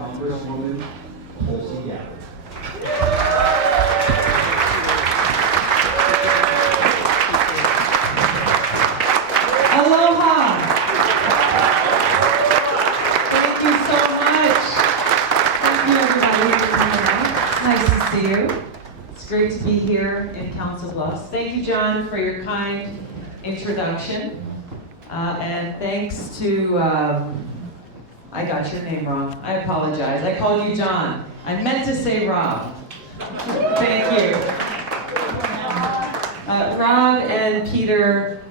Congresswoman Tulsi Gabbard. Aloha! Thank you so much. Thank you everybody for coming out. It's nice to see you. It's great to be here in Council Bluffs. Thank you, John, for your kind introduction. And thanks to, I got your name wrong. I apologize. I called you John. I meant to say Rob. Thank you. Rob and Peter,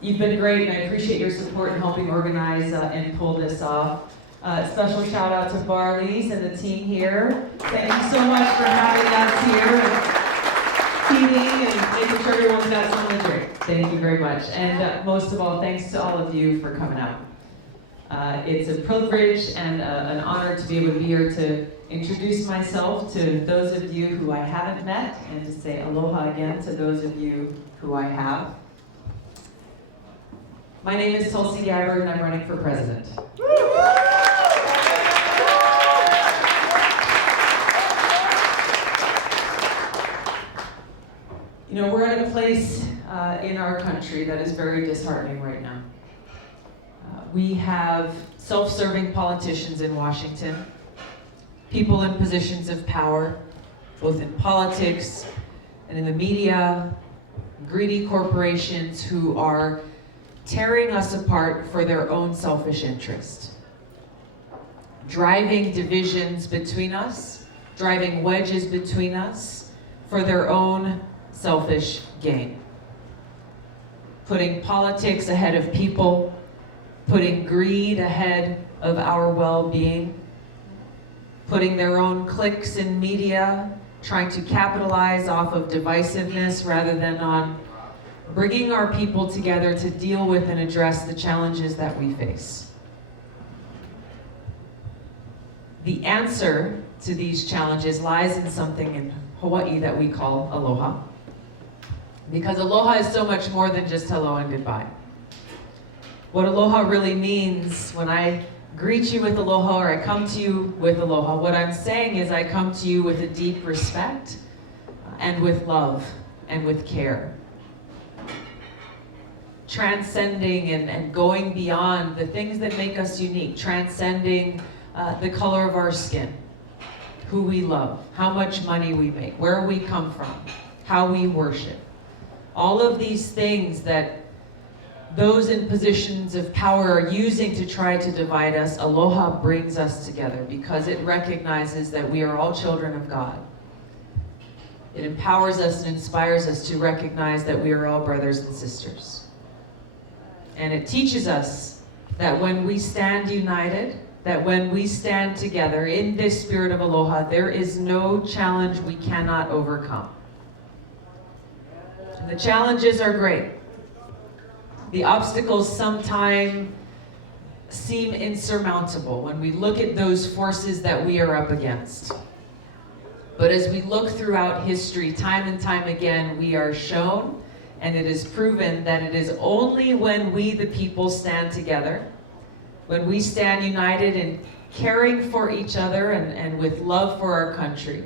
you've been great, and I appreciate your support in helping organize and pull this off. Special shout out to Barley's and the team here. Thank you so much for having us here and feeding and making sure everyone's got something to drink. Thank you very much. And most of all, thanks to all of you for coming out. It's a privilege and an honor to be able to be here to introduce myself to those of you who I haven't met, and to say aloha again to those of you who I have. My name is Tulsi Gabbard, and I'm running for president. You know, we're at a place in our country that is very disheartening right now. We have self-serving politicians in Washington, people in positions of power, both in politics and in the media, greedy corporations who are tearing us apart for their own selfish interest, driving divisions between us, driving wedges between us for their own selfish gain, putting politics ahead of people, putting greed ahead of our well-being, putting their own cliques in media, trying to capitalize off of divisiveness rather than on bringing our people together to deal with and address the challenges that we face. The answer to these challenges lies in something in Hawaii that we call aloha. Because aloha is so much more than just hello and goodbye. What aloha really means, when I greet you with aloha or I come to you with aloha, what I'm saying is I come to you with a deep respect and with love and with care. Transcending and going beyond the things that make us unique, transcending the color of our skin, who we love, how much money we make, where we come from, how we worship. All of these things that those in positions of power are using to try to divide us, aloha brings us together because it recognizes that we are all children of God. It empowers us and inspires us to recognize that we are all brothers and sisters. And it teaches us that when we stand united, that when we stand together in this spirit of aloha, there is no challenge we cannot overcome. And the challenges are great. The obstacles sometimes seem insurmountable when we look at those forces that we are up against. But as we look throughout history, time and time again, we are shown, and it is proven, that it is only when we, the people, stand together, when we stand united in caring for each other and with love for our country,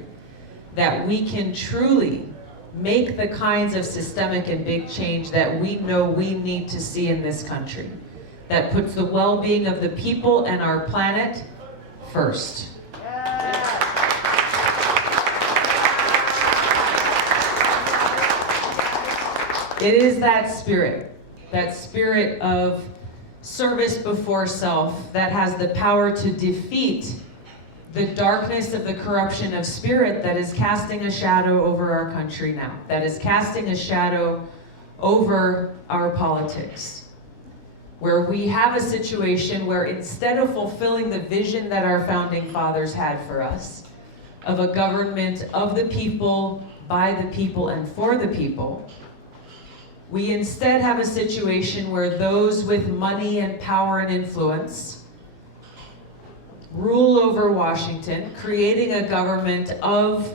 that we can truly make the kinds of systemic and big change that we know we need to see in this country, that puts the well-being of the people and our planet first. It is that spirit of service before self, that has the power to defeat the darkness of the corruption of spirit that is casting a shadow over our country now, that is casting a shadow over our politics, where we have a situation where instead of fulfilling the vision that our founding fathers had for us, of a government of the people, by the people, and for the people, we instead have a situation where those with money and power and influence rule over Washington, creating a government of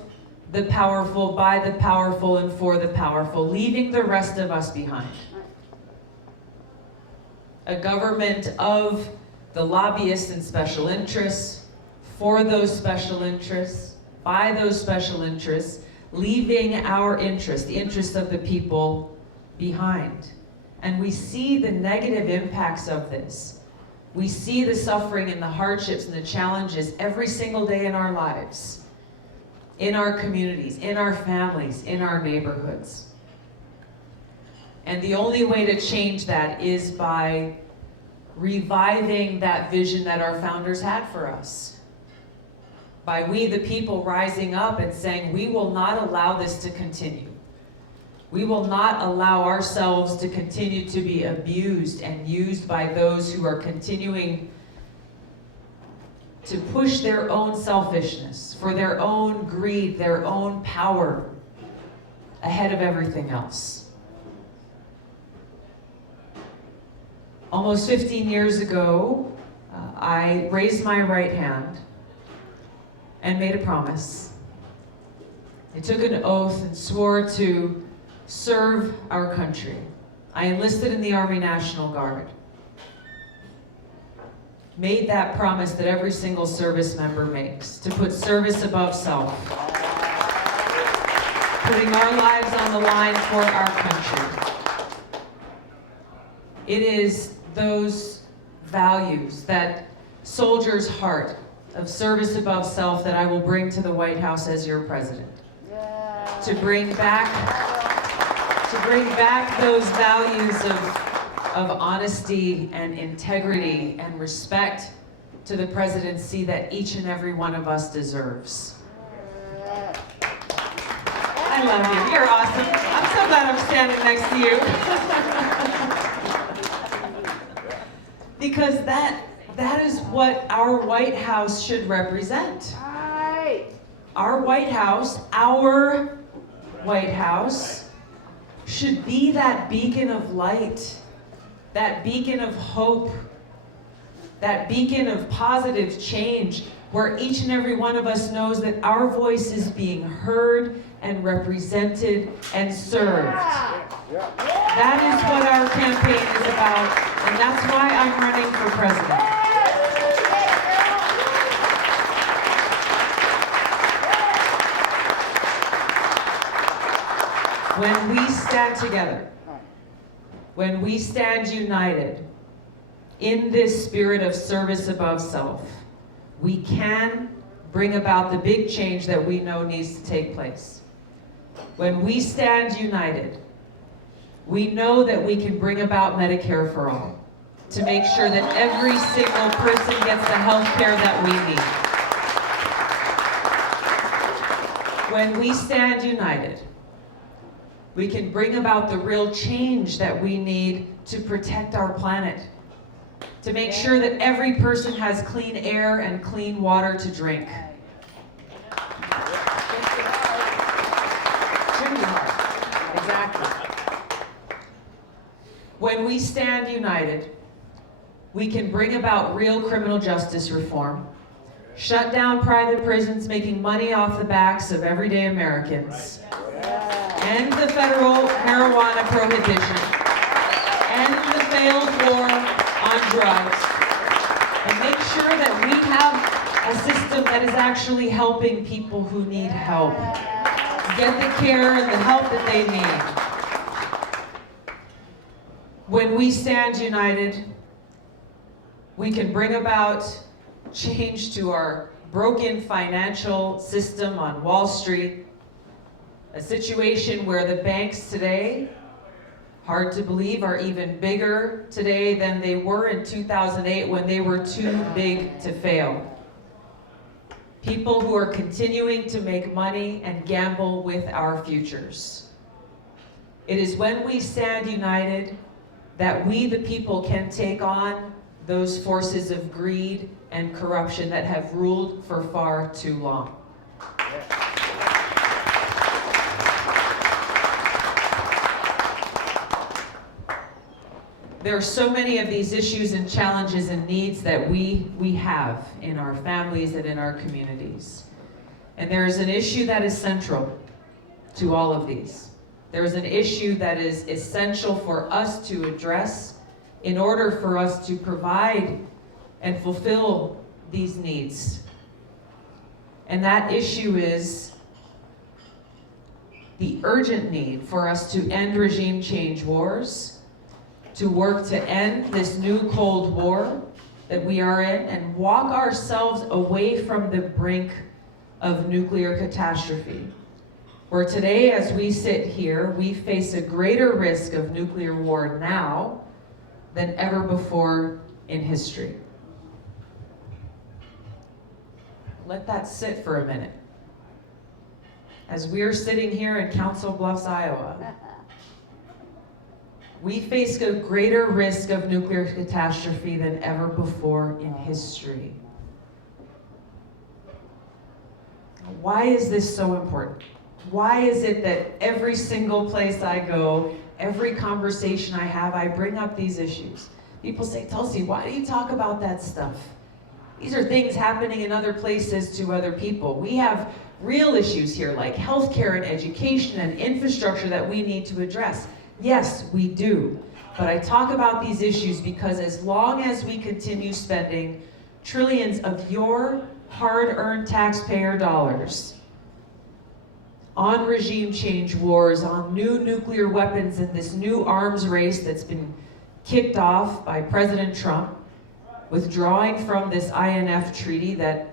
the powerful, by the powerful, and for the powerful, leaving the rest of us behind. A government of the lobbyists and special interests, for those special interests, by those special interests, leaving our interest, the interest of the people, behind. And we see the negative impacts of this. We see the suffering and the hardships and the challenges every single day in our lives, in our communities, in our families, in our neighborhoods. And the only way to change that is by reviving that vision that our founders had for us. By we, the people, rising up and saying, we will not allow this to continue. We will not allow ourselves to continue to be abused and used by those who are continuing to push their own selfishness, for their own greed, their own power, ahead of everything else. Almost 15 years ago, I raised my right hand and made a promise. I took an oath and swore to serve our country. I enlisted in the Army National Guard. Made that promise that every single service member makes, to put service above self. Putting our lives on the line for our country. It is those values, that soldier's heart of service above self, that I will bring to the White House as your president. Yeah. To bring back those values of honesty and integrity and respect to the presidency that each and every one of us deserves. I love you. You're awesome. I'm so glad I'm standing next to you. Because that is what our White House should represent. Our White House should be that beacon of light, that beacon of hope, that beacon of positive change, where each and every one of us knows that our voice is being heard and represented and served. That is what our campaign is about, and that's why I'm running for president. When we stand together, when we stand united in this spirit of service above self, we can bring about the big change that we know needs to take place. When we stand united, we know that we can bring about Medicare for all, to make sure that every single person gets the health care that we need. When we stand united, we can bring about the real change that we need to protect our planet, to make sure that every person has clean air and clean water to drink. Exactly. When we stand united, we can bring about real criminal justice reform, shut down private prisons making money off the backs of everyday Americans, end the federal marijuana prohibition, end the failed war on drugs, and make sure that we have a system that is actually helping people who need help get the care and the help that they need. When we stand united, we can bring about change to our broken financial system on Wall Street, a situation where the banks today, hard to believe, are even bigger today than they were in 2008 when they were too big to fail. People who are continuing to make money and gamble with our futures. It is when we stand united that we, the people, can take on those forces of greed and corruption that have ruled for far too long. There are so many of these issues and challenges and needs that we have in our families and in our communities. And there is an issue that is central to all of these. There is an issue that is essential for us to address in order for us to provide and fulfill these needs And that issue is the urgent need for us to end regime change wars, to work to end this new Cold War that we are in, and walk ourselves away from the brink of nuclear catastrophe. Where today, as we sit here, we face a greater risk of nuclear war now than ever before in history. Let that sit for a minute. As we're sitting here in Council Bluffs, Iowa, we face a greater risk of nuclear catastrophe than ever before in history. Why is this so important? Why is it that every single place I go, every conversation I have, I bring up these issues? People say, Tulsi, why do you talk about that stuff? These are things happening in other places to other people. We have real issues here like healthcare and education and infrastructure that we need to address. Yes, we do. But I talk about these issues because as long as we continue spending trillions of your hard-earned taxpayer dollars on regime change wars, on new nuclear weapons, and this new arms race that's been kicked off by President Trump, withdrawing from this INF treaty that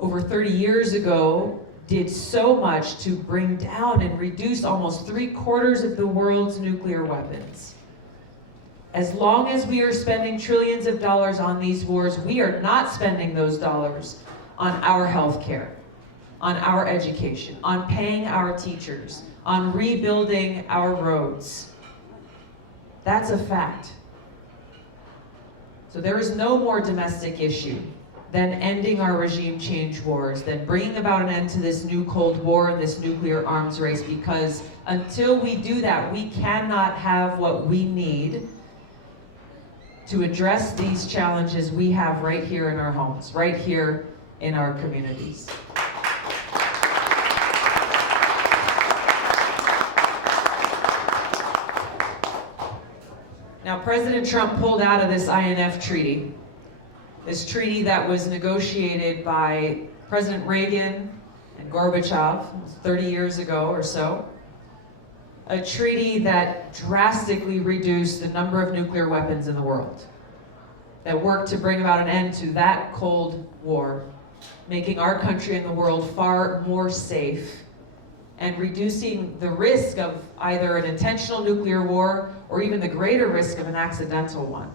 over 30 years ago did so much to bring down and reduce almost 3/4 of the world's nuclear weapons. As long as we are spending trillions of dollars on these wars, we are not spending those dollars on our health care, on our education, on paying our teachers, on rebuilding our roads. That's a fact. So there is no more domestic issue than ending our regime change wars, than bringing about an end to this new Cold War and this nuclear arms race, because until we do that, we cannot have what we need to address these challenges we have right here in our homes, right here in our communities. Now, President Trump pulled out of this INF treaty, this treaty that was negotiated by President Reagan and Gorbachev 30 years ago or so, a treaty that drastically reduced the number of nuclear weapons in the world, that worked to bring about an end to that Cold War, making our country and the world far more safe, and reducing the risk of either an intentional nuclear war or even the greater risk of an accidental one.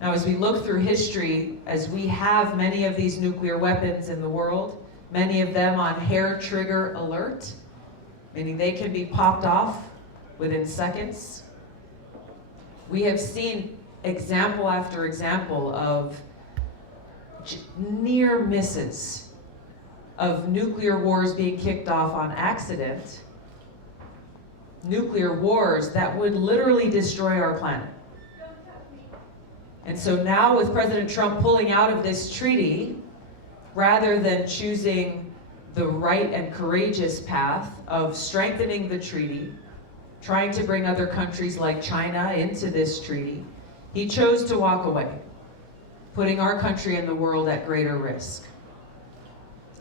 Now, as we look through history, as we have many of these nuclear weapons in the world, many of them on hair trigger alert, meaning they can be popped off within seconds, we have seen example after example of near misses of nuclear wars being kicked off on accident, nuclear wars that would literally destroy our planet. And so now with President Trump pulling out of this treaty, rather than choosing the right and courageous path of strengthening the treaty, trying to bring other countries like China into this treaty, he chose to walk away, putting our country and the world at greater risk.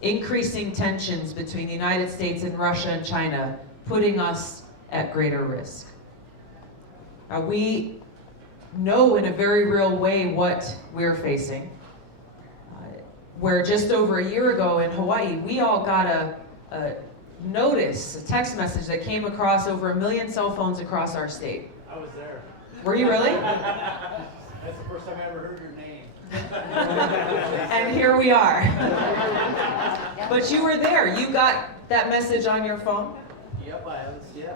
Increasing tensions between the United States and Russia and China, putting us at greater risk. Now, we know in a very real way what we're facing. Where just over a year ago in Hawaii, we all got a notice, a text message that came across over 1 million cell phones across our state. I was there. Were you really? That's the first time I ever heard your name. And here we are. But you were there. You got that message on your phone? Yep, I was, yeah.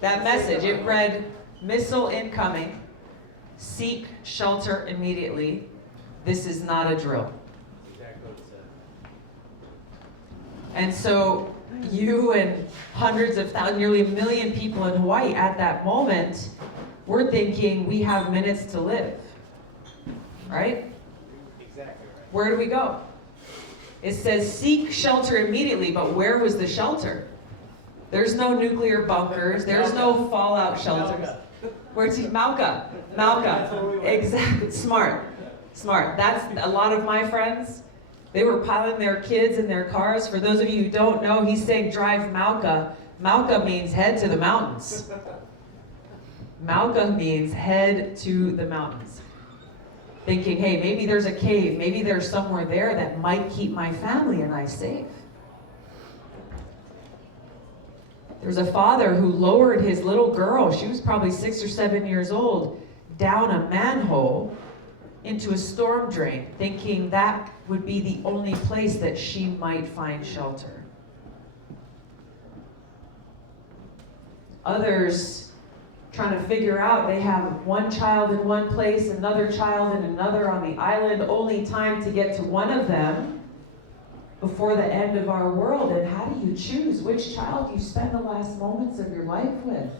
That message, it read, "Missile incoming. Seek shelter immediately. This is not a drill." That's exactly what it said. And so you and hundreds of thousands, nearly 1 million people in Hawaii at that moment, we're thinking we have minutes to live, right? Exactly right. Where do we go? It says seek shelter immediately, but where was the shelter? There's no nuclear bunkers, there's no fallout shelters. Where's he? Mauka. That's where we went. Exactly. Smart. That's a lot of my friends. They were piling their kids in their cars. For those of you who don't know, he's saying drive Malka. Malka means head to the mountains. Malka means head to the mountains. Thinking, hey, maybe there's a cave, maybe there's somewhere there that might keep my family and I safe. There's a father who lowered his little girl, she was probably 6 or 7 years old, down a manhole into a storm drain, thinking that would be the only place that she might find shelter. Others trying to figure out, they have one child in one place, another child in another on the island, only time to get to one of them before the end of our world. And how do you choose which child you spend the last moments of your life with?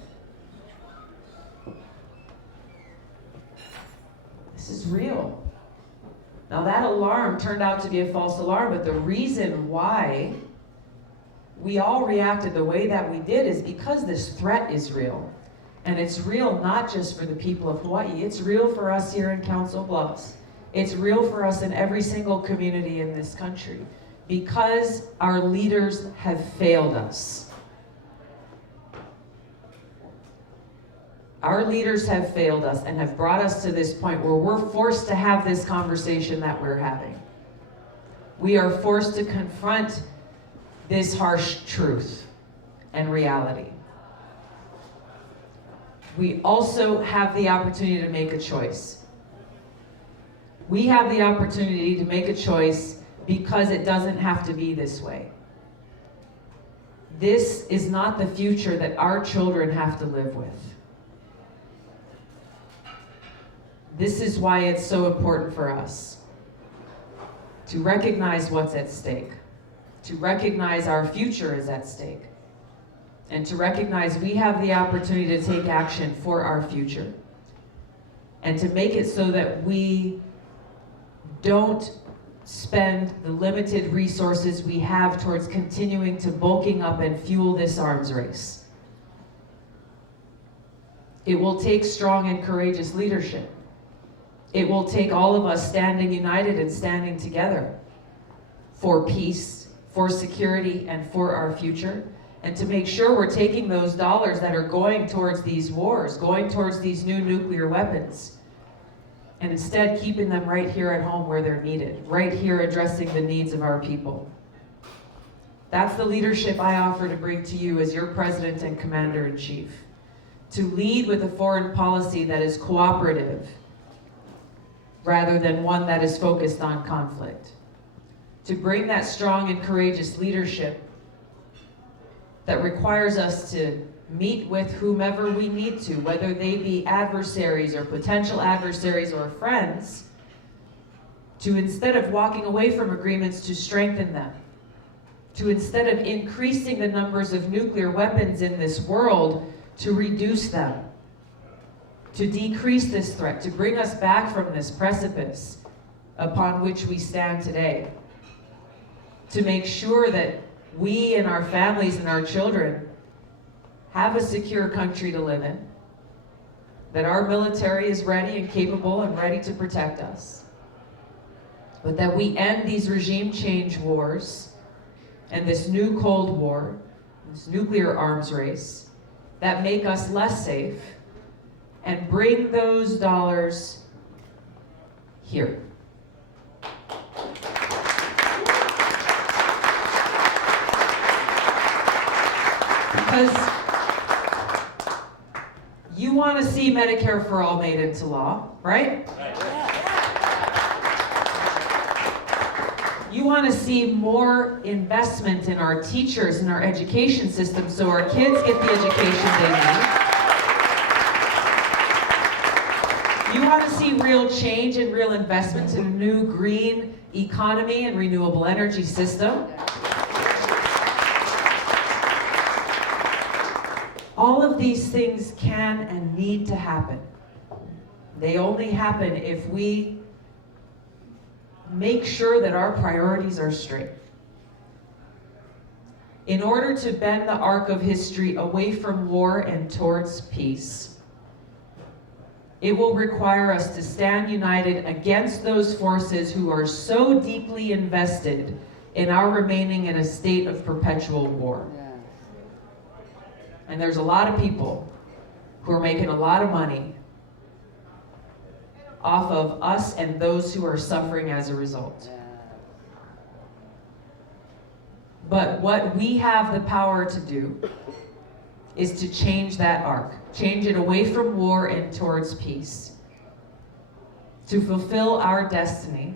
This is real. Now that alarm turned out to be a false alarm, but the reason why we all reacted the way that we did is because this threat is real. And it's real not just for the people of Hawaii, it's real for us here in Council Bluffs. It's real for us in every single community in this country, because our leaders have failed us. Our leaders have failed us and have brought us to this point where we're forced to have this conversation that we're having. We are forced to confront this harsh truth and reality. We also have the opportunity to make a choice. We have the opportunity to make a choice because it doesn't have to be this way. This is not the future that our children have to live with. This is why it's so important for us to recognize what's at stake, to recognize our future is at stake, and to recognize we have the opportunity to take action for our future, and to make it so that we don't spend the limited resources we have towards continuing to bulking up and fuel this arms race. It will take strong and courageous leadership. It will take all of us standing united and standing together for peace, for security, and for our future, and to make sure we're taking those dollars that are going towards these wars, going towards these new nuclear weapons, and instead keeping them right here at home where they're needed, right here addressing the needs of our people. That's the leadership I offer to bring to you as your President and Commander-in-Chief, to lead with a foreign policy that is cooperative, rather than one that is focused on conflict. To bring that strong and courageous leadership that requires us to meet with whomever we need to, whether they be adversaries or potential adversaries or friends, to instead of walking away from agreements, to strengthen them. To instead of increasing the numbers of nuclear weapons in this world, to reduce them. To decrease this threat, to bring us back from this precipice upon which we stand today. To make sure that we and our families and our children have a secure country to live in, that our military is ready and capable and ready to protect us, but that we end these regime change wars and this new Cold War, this nuclear arms race, that make us less safe, and bring those dollars here. Because you want to see Medicare for All made into law, right? You want to see more investment in our teachers and our education system so our kids get the education they need. You want to see real change and real investment in a new green economy and renewable energy system. All of these things can and need to happen. They only happen if we make sure that our priorities are straight. In order to bend the arc of history away from war and towards peace, It will require us to stand united against those forces who are so deeply invested in our remaining in a state of perpetual war. And there's a lot of people who are making a lot of money off of us and those who are suffering as a result. But what we have the power to do is to change that arc, change it away from war and towards peace, to fulfill our destiny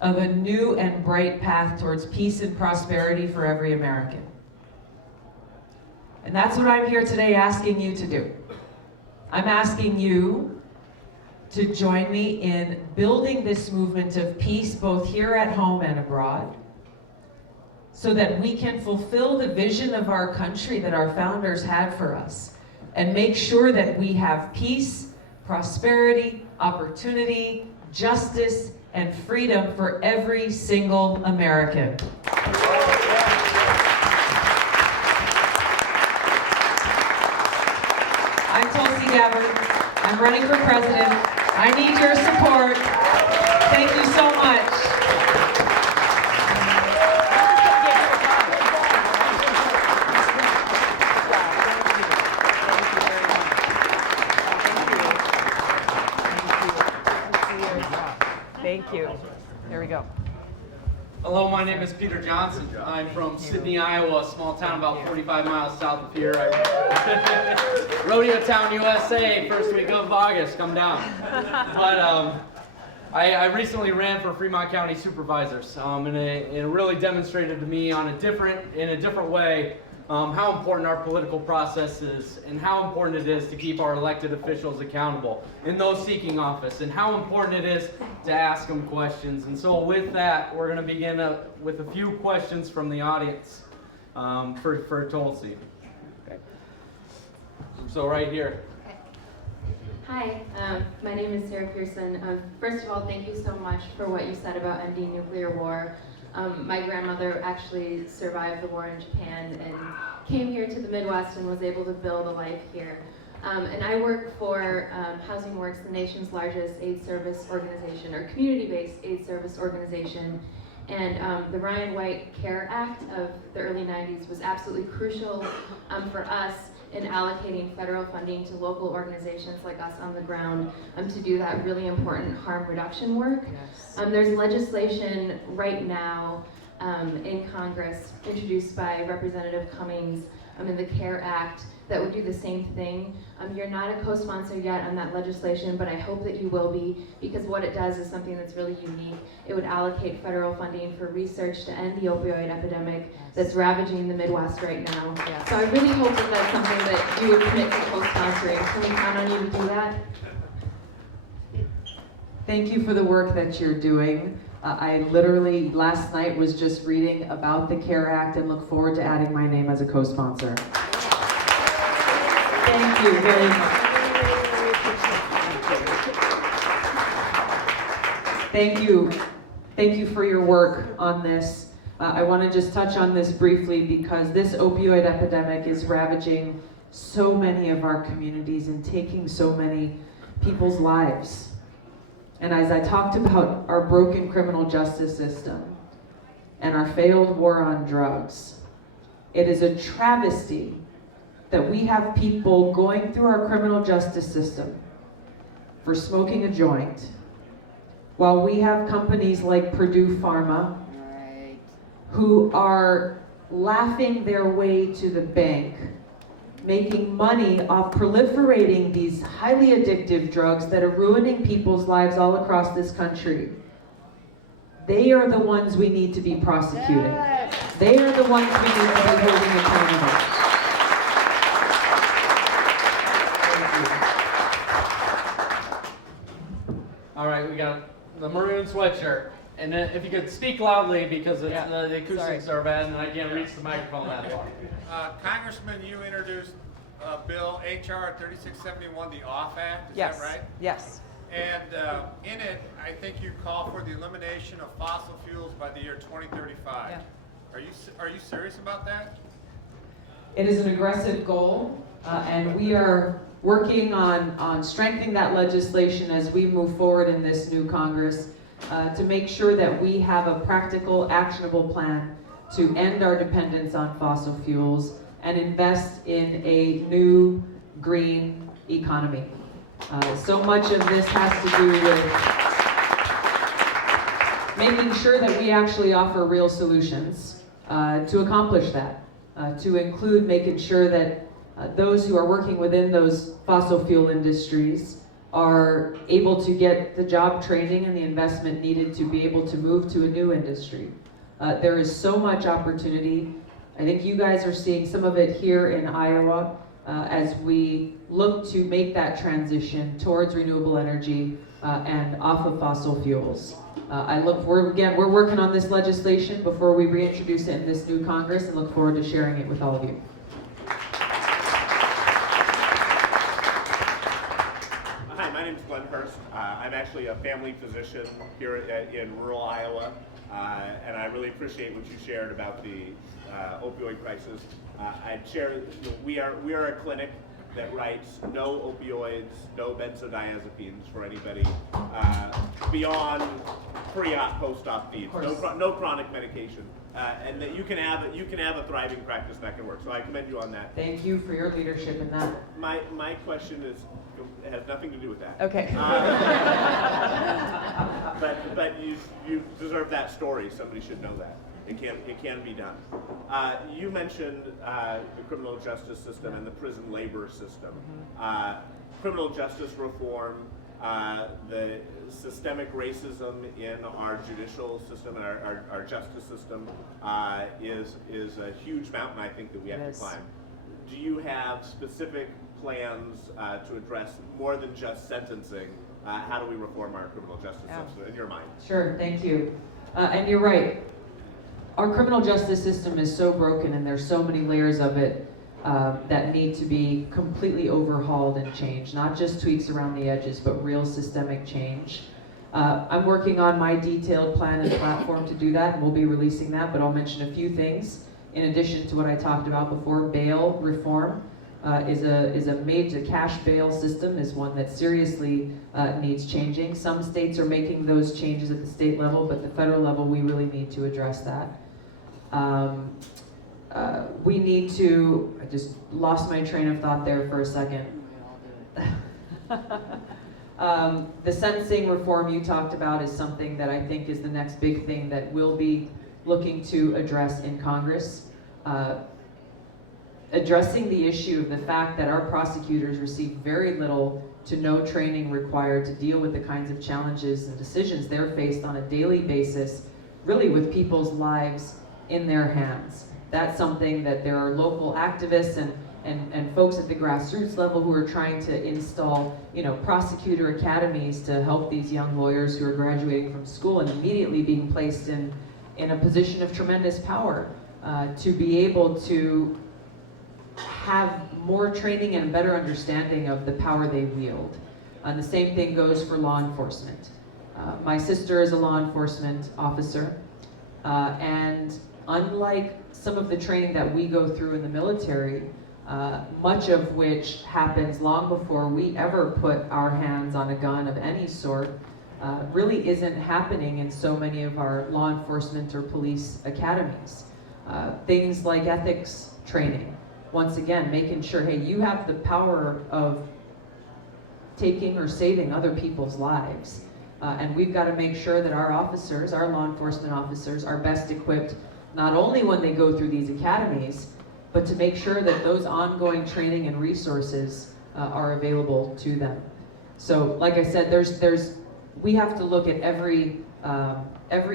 of a new and bright path towards peace and prosperity for every American. And that's what I'm here today asking you to do. I'm asking you to join me in building this movement of peace both here at home and abroad, so that we can fulfill the vision of our country that our founders had for us and make sure that we have peace, prosperity, opportunity, justice, and freedom for every single American. I'm Tulsi Gabbard. I'm running for president. I need your support. Thank you so much. Thank you. There we go. Hello, my name is Peter Johnson. I'm from Sydney, Iowa, a small town about 45 miles south of here. Rodeo Town, USA, first week of August, come down. But I recently ran for Fremont County Supervisors, and it really demonstrated to me in a different way how important our political process is, and how important it is to keep our elected officials accountable and those seeking office, and how important it is to ask them questions. And so with that, we're going to begin with a few questions from the audience for Tulsi. Okay. So right here. Hi, my name is Sarah Pearson. First of all, thank you so much for what you said about ending nuclear war. My grandmother actually survived the war in Japan and came here to the Midwest and was able to build a life here. And I work for Housing Works, the nation's largest aid service organization, or community-based aid service organization. And the Ryan White CARE Act of the early 90s was absolutely crucial for us in allocating federal funding to local organizations like us on the ground to do that really important harm reduction work. Yes. There's legislation right now in Congress introduced by Representative Cummings in the CARE Act that would do the same thing. You're not a co-sponsor yet on that legislation, but I hope that you will be, because what it does is something that's really unique. It would allocate federal funding for research to end the opioid epidemic that's ravaging the Midwest right now. Yes. So I really hope that that's something that you would commit to co-sponsoring. Can we count on you to do that? Thank you for the work that you're doing. I literally last night was just reading about the CARE Act and look forward to adding my name as a co-sponsor. Thank you very much. Thank you. Thank you for your work on this. I want to just touch on this briefly because this opioid epidemic is ravaging so many of our communities and taking so many people's lives. And as I talked about our broken criminal justice system and our failed war on drugs, it is a travesty that we have people going through our criminal justice system for smoking a joint, while we have companies like Purdue Pharma who are laughing their way to the bank, making money off proliferating these highly addictive drugs that are ruining people's lives all across this country. They are the ones we need to be prosecuting. They are the ones we need to be holding accountable. All right, we got the maroon sweatshirt. And then if you could speak loudly because the acoustics are bad and I can't reach the microphone that far. Congressman, you introduced Bill HR 3671, the OFF Act, is Yes. that right? Yes. And in it, I think you call for the elimination of fossil fuels by the year 2035. Yeah. Are you serious about that? It is an aggressive goal, and we are working on strengthening that legislation as we move forward in this new Congress to make sure that we have a practical, actionable plan to end our dependence on fossil fuels and invest in a new green economy. So much of this has to do with making sure that we actually offer real solutions to accomplish that, to include making sure that those who are working within those fossil fuel industries are able to get the job training and the investment needed to be able to move to a new industry. There is so much opportunity. I think you guys are seeing some of it here in Iowa as we look to make that transition towards renewable energy and off of fossil fuels. We're working on this legislation before we reintroduce it in this new Congress, and look forward to sharing it with all of you. Hi, my name is Pearson. I'm actually a family physician here in rural Iowa, and I really appreciate what you shared about the opioid crisis. I'd share, we are a clinic that writes no opioids, no benzodiazepines for anybody beyond pre-op, post-op needs. No chronic medication, and that you can have a thriving practice that can work. So I commend you on that. Thank you for your leadership in that. My question has nothing to do with that. Okay. But you deserve that story. Somebody should know that. It can be done. You mentioned the criminal justice system and the prison labor system. Criminal justice reform, the systemic racism in our judicial system and our justice system is a huge mountain, I think, that we have to climb. Do you have specific plans to address more than just sentencing? How do we reform our criminal justice system in your mind? Sure, thank you. And you're right. Our criminal justice system is so broken, and there's so many layers of it that need to be completely overhauled and changed. Not just tweaks around the edges, but real systemic change. I'm working on my detailed plan and platform to do that, and we'll be releasing that, but I'll mention a few things. In addition to what I talked about before, bail reform is a major cash bail system is one that seriously needs changing. Some states are making those changes at the state level, but the federal level, we really need to address that. We need to, I just lost my train of thought there for a second. The sentencing reform you talked about is something that I think is the next big thing that we'll be looking to address in Congress. Addressing the issue of the fact that our prosecutors receive very little to no training required to deal with the kinds of challenges and decisions they're faced on a daily basis, really with people's lives in their hands. That's something that there are local activists and folks at the grassroots level who are trying to install, prosecutor academies to help these young lawyers who are graduating from school and immediately being placed in a position of tremendous power to be able to have more training and a better understanding of the power they wield. And the same thing goes for law enforcement. My sister is a law enforcement officer, and unlike some of the training that we go through in the military, much of which happens long before we ever put our hands on a gun of any sort, really isn't happening in so many of our law enforcement or police academies. Things like ethics training. Once again, making sure, hey, you have the power of taking or saving other people's lives. And we've got to make sure that our officers, our law enforcement officers, are best equipped not only when they go through these academies, but to make sure that those ongoing training and resources are available to them. So, like I said, we have to look at every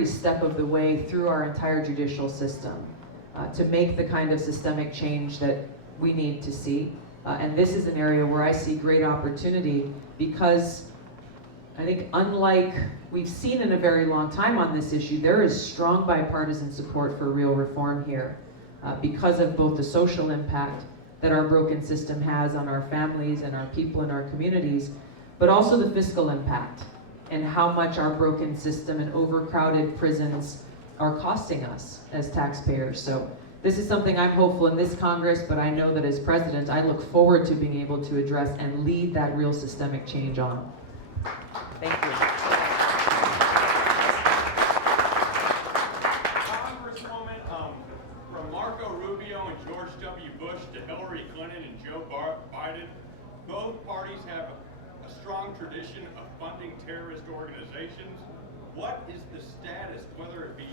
step of the way through our entire judicial system to make the kind of systemic change that we need to see. And this is an area where I see great opportunity because I think unlike we've seen in a very long time on this issue, there is strong bipartisan support for real reform here because of both the social impact that our broken system has on our families and our people and our communities, but also the fiscal impact and how much our broken system and overcrowded prisons are costing us as taxpayers. So This is something I'm hopeful in this Congress, but I know that as president, I look forward to being able to address and lead that real systemic change on. Thank you. Congresswoman, from Marco Rubio and George W. Bush to Hillary Clinton and Joe Biden, both parties have a strong tradition of funding terrorist organizations. What is the status, whether it be,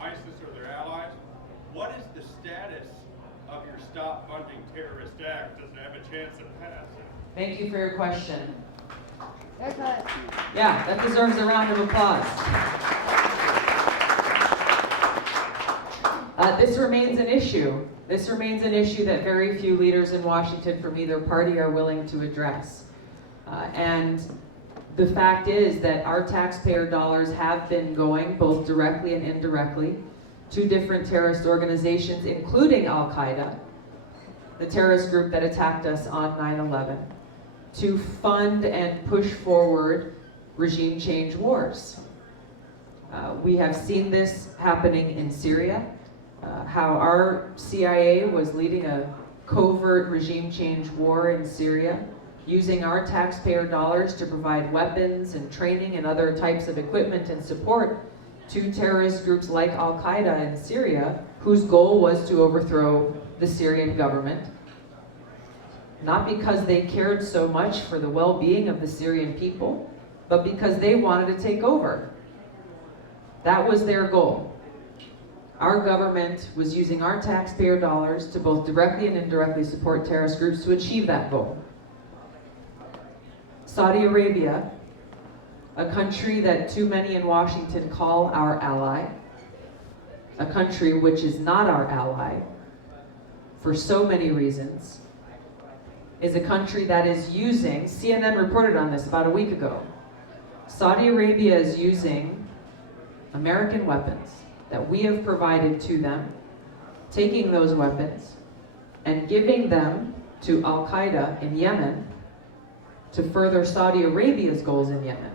ISIS or their allies, what is the status of your Stop Funding Terrorist Act? Does it have a chance of passing? Thank you for your question. Yeah, that deserves a round of applause. This remains an issue. This remains an issue that very few leaders in Washington from either party are willing to address. And the fact is that our taxpayer dollars have been going, both directly and indirectly, to different terrorist organizations, including Al-Qaeda, the terrorist group that attacked us on 9/11, to fund and push forward regime change wars. We have seen this happening in Syria, how our CIA was leading a covert regime change war in Syria, using our taxpayer dollars to provide weapons and training and other types of equipment and support to terrorist groups like Al-Qaeda in Syria, whose goal was to overthrow the Syrian government. Not because they cared so much for the well-being of the Syrian people, but because they wanted to take over. That was their goal. Our government was using our taxpayer dollars to both directly and indirectly support terrorist groups to achieve that goal. Saudi Arabia, a country that too many in Washington call our ally, a country which is not our ally for so many reasons, is a country that is using, CNN reported on this about a week ago, Saudi Arabia is using American weapons that we have provided to them, taking those weapons and giving them to Al-Qaeda in Yemen to further Saudi Arabia's goals in Yemen.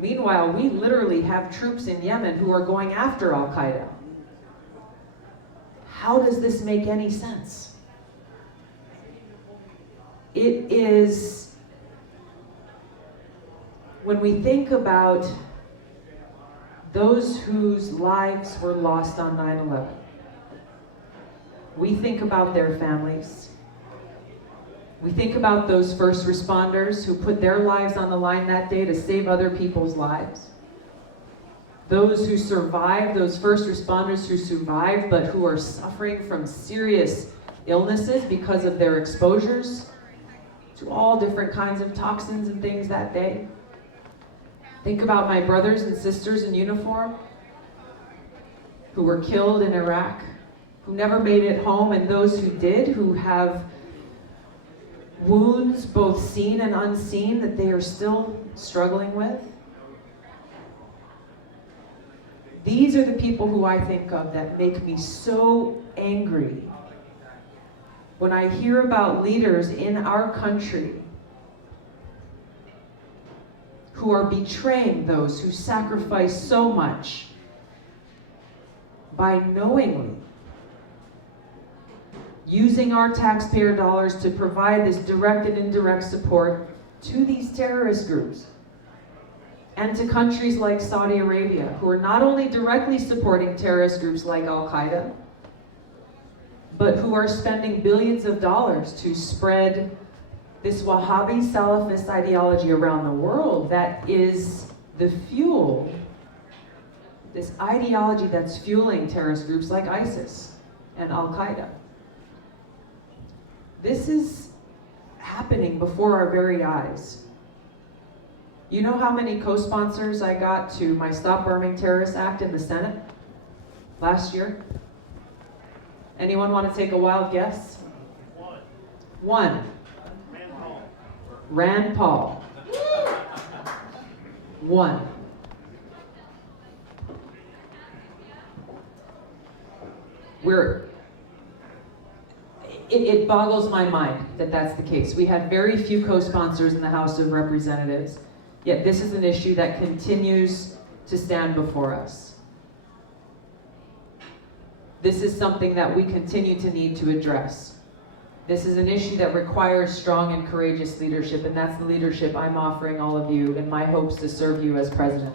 Meanwhile, we literally have troops in Yemen who are going after Al-Qaeda. How does this make any sense? It is, when we think about those whose lives were lost on 9/11, we think about their families. We think about those first responders who put their lives on the line that day to save other people's lives. Those who survived, those first responders who survived but who are suffering from serious illnesses because of their exposures to all different kinds of toxins and things that day. Think about my brothers and sisters in uniform who were killed in Iraq, who never made it home, and those who did, who have wounds, both seen and unseen, that they are still struggling with. These are the people who I think of that make me so angry when I hear about leaders in our country who are betraying those who sacrifice so much by knowingly using our taxpayer dollars to provide this direct and indirect support to these terrorist groups and to countries like Saudi Arabia, who are not only directly supporting terrorist groups like Al-Qaeda, but who are spending billions of dollars to spread this Wahhabi Salafist ideology around the world that is the fuel, this ideology that's fueling terrorist groups like ISIS and Al-Qaeda. This is happening before our very eyes. You know how many co-sponsors I got to my Stop Arming Terrorists Act in the Senate last year? Anyone want to take a wild guess? One. Rand Paul. One. It boggles my mind that that's the case. We have very few co-sponsors in the House of Representatives, yet this is an issue that continues to stand before us. this is something that we continue to need to address. This is an issue that requires strong and courageous leadership, and that's the leadership I'm offering all of you in my hopes to serve you as president.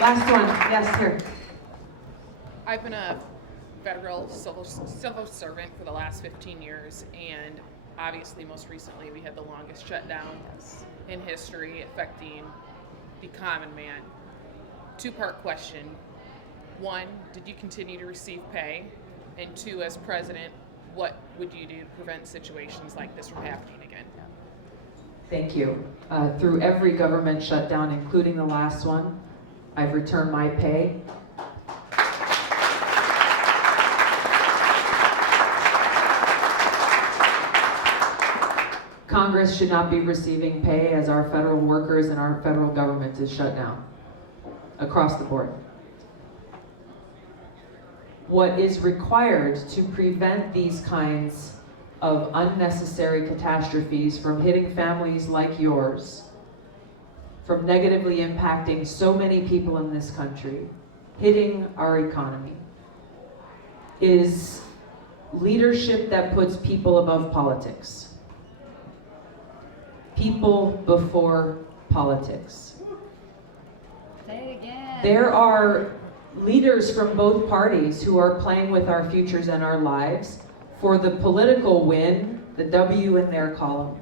Last one, yes, here. I've been a federal civil servant for the last 15 years, and obviously most recently we had the longest shutdown in history affecting the common man. Two-part question. One, did you continue to receive pay? And two, as president, what would you do to prevent situations like this from happening again? Thank you. Through every government shutdown, including the last one, I've returned my pay. Congress should not be receiving pay as our federal workers and our federal government is shut down across the board. What is required to prevent these kinds of unnecessary catastrophes from hitting families like yours, from negatively impacting so many people in this country, hitting our economy, is leadership that puts people above politics. People before politics. Say it again. There are leaders from both parties who are playing with our futures and our lives for the political win, the W in their column,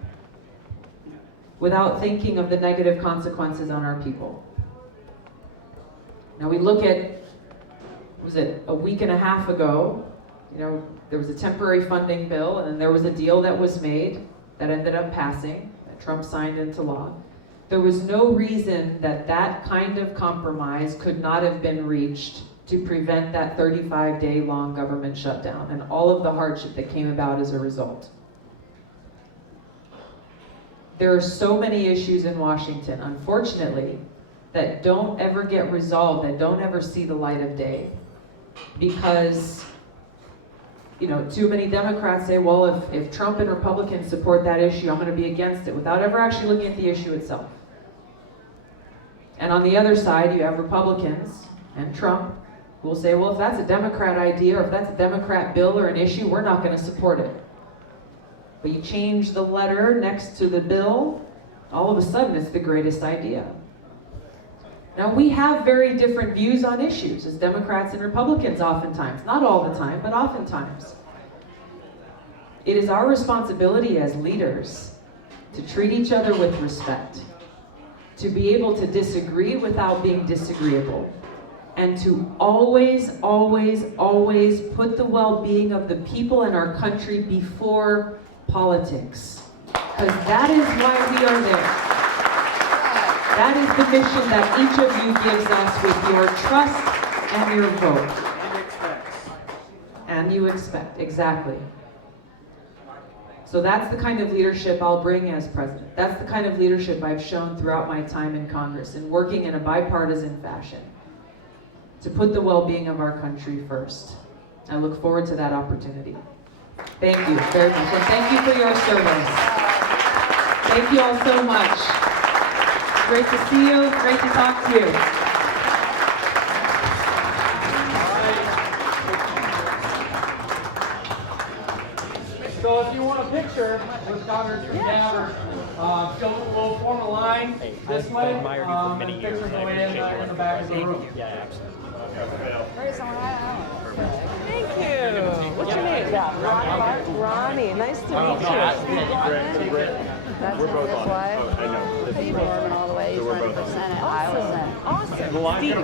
without thinking of the negative consequences on our people. Now we look at, was it a week and a half ago, there was a temporary funding bill, and then there was a deal that was made that ended up passing, that Trump signed into law. There was no reason that that kind of compromise could not have been reached to prevent that 35-day long government shutdown and all of the hardship that came about as a result. There are so many issues in Washington, unfortunately, that don't ever get resolved, that don't ever see the light of day. Because, too many Democrats say, well, if Trump and Republicans support that issue, I'm going to be against it, without ever actually looking at the issue itself. And on the other side, you have Republicans and Trump who will say, well, if that's a Democrat idea or if that's a Democrat bill or an issue, we're not going to support it. But you change the letter next to the bill, all of a sudden it's the greatest idea. Now we have very different views on issues as Democrats and Republicans oftentimes, not all the time, but oftentimes. It is our responsibility as leaders to treat each other with respect, to be able to disagree without being disagreeable, and to always, always, always put the well-being of the people in our country before politics. Because that is why we are there. That is the mission that each of you gives us with your trust and your vote. And you expect, exactly. So that's the kind of leadership I'll bring as president. That's the kind of leadership I've shown throughout my time in Congress and working in a bipartisan fashion to put the well-being of our country first. I look forward to that opportunity. Thank you very much, and thank you for your service. Thank you all so much. Great to see you, great to talk to you. So if you want a picture with Congressman Gabbard, we'll form a line this way. And picture go in the back of the room. Yeah, absolutely. Thank you. What's your name? Ronnie. Nice to meet you. That's we're both on it. I know. He's Norman all the way. He's running for Senate. Awesome. Steve,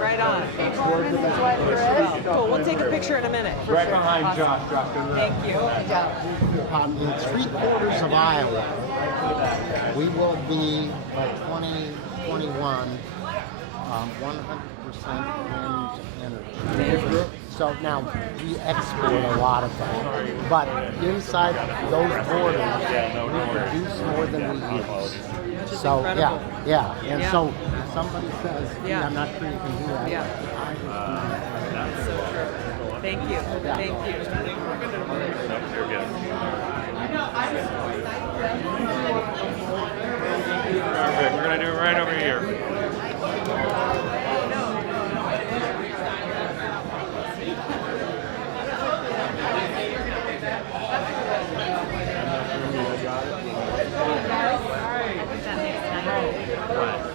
right on. Norman, his wife, Chris. Cool, we'll take a picture in a minute. Right behind Josh. Thank you. In 3/4 of Iowa, we will be by 2021 100% wind energy. So now we export a lot of that, but inside those borders, we produce more than we use. So yeah. And so if somebody says, "Yeah, I'm not sure you can do that," That's so true. Thank you. Thank you. Perfect. We're gonna do right over here.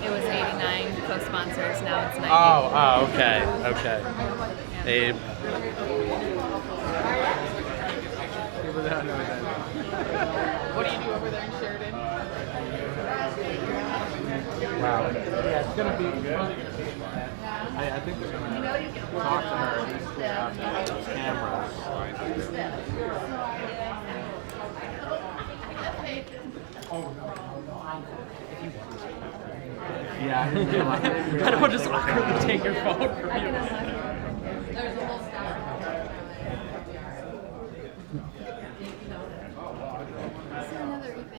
It was 89 co-sponsors, now it's 90. Oh, okay, okay. Abe. What do you do over there in Sheridan? Wow. Yeah, it's gonna be. I think they're gonna talk to her at least without the cameras. Yeah, I don't just awkwardly take your phone from you.